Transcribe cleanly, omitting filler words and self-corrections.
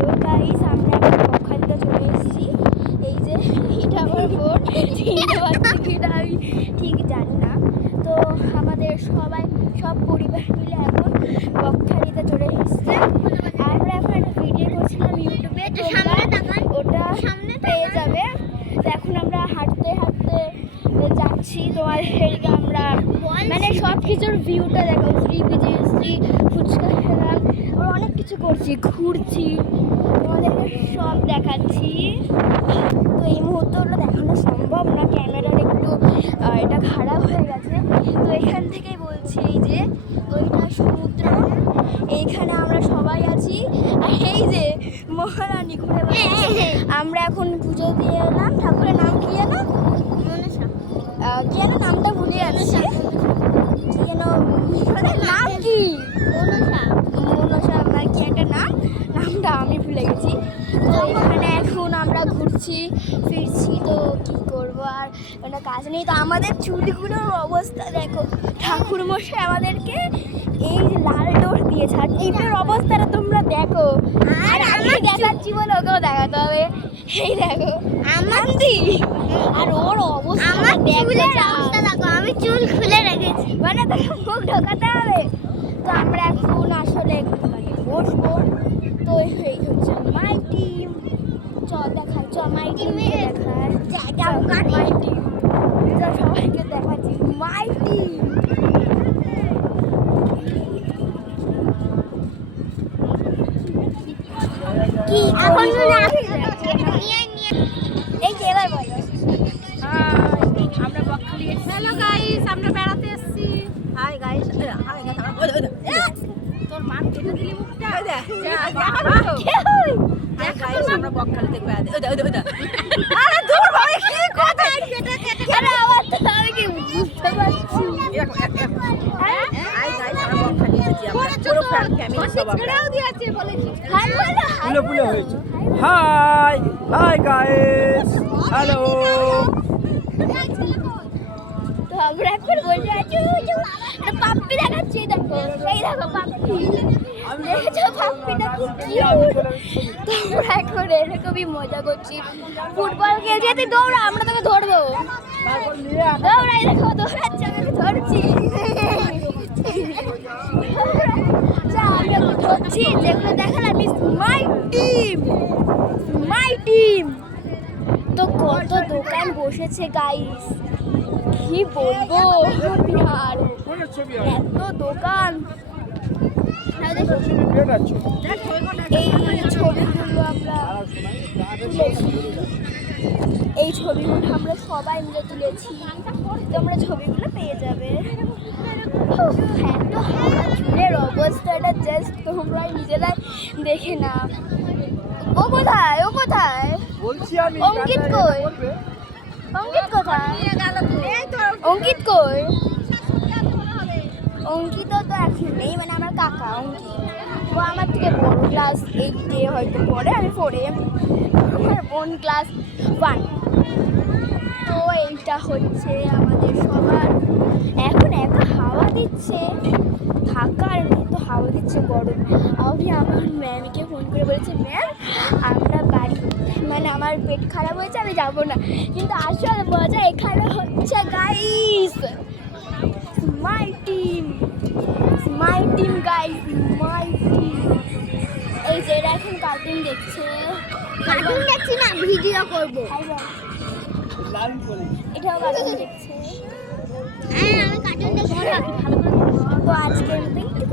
তো গাইস আমরা এখন বকখালিতে চলে এসেছি। এই যে এটা আমার বোন, চিনতে পারছি কিনা আমি ঠিক জানি না। তো আমাদের সব পরিবার মিলে এখন বকখালিতে চলে এসেছে। আমরা এখন একটা ভিডিও করছিলাম ইউটিউবে, ওটা সামনে পেয়ে যাবে। তো এখন আমরা হাঁটতে হাঁটতে যাচ্ছি, তোমাদেরকে আমরা মানে সব কিছুর ভিউটা দেখো। শ্রী বিজয় শ্রী ফুচকা খেলাম, আমরা অনেক কিছু করছি, ঘুরছি, তোমাদেরকে সব দেখাচ্ছি। তো এই মুহূর্তে ওটা দেখানো সম্ভব না, ক্যামেরার একটু এটা খারাপ হয়ে গেছে। তো এখান থেকেই বলছি, এই যে ওইটা সমুদ্র, এইখানে আমরা সবাই আছি। আর এই যে মহারানী ঘুরে বেড়াচ্ছে। আমরা এখন পুজো দিয়ে এলাম। ঠাকুরের নাম কি যেন? কি যেন নামটা ভুলে যাচ্ছি, কি যেন নাম কি মনসা না কি একটা নামটা আমি ভুলে গেছি। তো এখানে এখন আমরা ঘুরছি ফিরছি, তো কি করবো আর কোনো কাজ নেই। তো আমাদের চুলগুলোর অবস্থা দেখো, ঠাকুর মশাই আমাদেরকে এই যে লাল ডোর দিয়েছে। আর টিপের অবস্থাটা তোমরা দেখো, আর আমি দেখাচ্ছি বলে ওকেও দেখাতে হবে। এই দেখো আমান্দি, আর ওর অবস্থা দেখো, আমি চুল খুলে রেখেছি, মানে দেখো মুখ ঢোকাতে হবে। তো আমরা এখন আসলে একটুখানি বসবো। তো এই হচ্ছে মাই টিম, দেখায় মাই টিম দেখায়, মাই টিম সবাইকে দেখাচ্ছি মাই টিম। কি এখন এই যে এবার বলো। আমরা বকখালি এসেছি। হ্যালো গাইস, আমরা বেড়াতে এসেছি। Hi guys. হাই গাইস, তোর মা কেটে দিলি মুখটা। হাই গাইস, আমরা বকখালিতে বেড়াতে। আরে দূর ভাই, কি কথা কেটে আরে আবার তো আমি কি বুঝতে পারছি। হাই গাইস, আমরা বকখালি এসেছি। আমরা পুরো ফ্যামিলি সব ছেড়েও দিয়েছে বলেছি। হাই বলো, ফুলে ফুলে হয়েছে। High hi guys, hello. তো আমরা এখন বসে আছি, এটা পাপ্পি দেখাচ্ছি, দেখো এই দেখো পাপ্পি, দেখেছো পাপ্পিটা কি কিউট। তো আমরা এখন এরকমই মজা করছি, ফুটবল খেলছি। তুই দৌড়া, আমরা তোকে ধরবো, দৌড়াই দেখো দৌড়াচ্ছি, আমি ধরছি। আমি ওকে ধরছি, যেগুলো দেখালাম মাই টিম, মাই টিম। তো কত দোকান বসেছে গাইস, কি বলবো আর এত দোকান। এই ছবিগুলো আমরা তুলেছি, এই ছবিগুলো আমরা সবাই মিলে তুলেছি। তোমরা ছবিগুলো পেয়ে যাবে। এত হাওয়া, চুলের অবস্থাটা জাস্ট তোমরা নিজেরাই দেখে না। ও কোথায়, ও কোথায়? বলছি আমি অঙ্কিত কই? অঙ্কিত কোথায়? অঙ্কিত কই? অঙ্কিত তো এখন নেই, মানে আমার কাকা অঙ্কিত, ও আমার থেকে বড়, ক্লাস 8-এ হয়তো পড়ে, আমি 4-এ, আমার বোন ক্লাস 1। তো এইটা হচ্ছে আমাদের সবার। এখন এত হাওয়া দিচ্ছে, থাকার মতো হাওয়া দিচ্ছে, গরম। আমি আমার ম্যামকে ফোন করে বলেছি, ম্যাম আমরা বাড়ি, মানে আমার পেট খারাপ হয়েছে, আমি যাবো না। কিন্তু আসলে মজা এখানে হচ্ছে guys, my team, my team guys, my team. এই যে এরা এখন কার্টুন দেখছে। কার্টুন দেখছি না, ভিডিও করব। এটাও কার্টুন দেখছে। হ্যাঁ, আমি কার্টুন দেখছি। তো আজকের মতো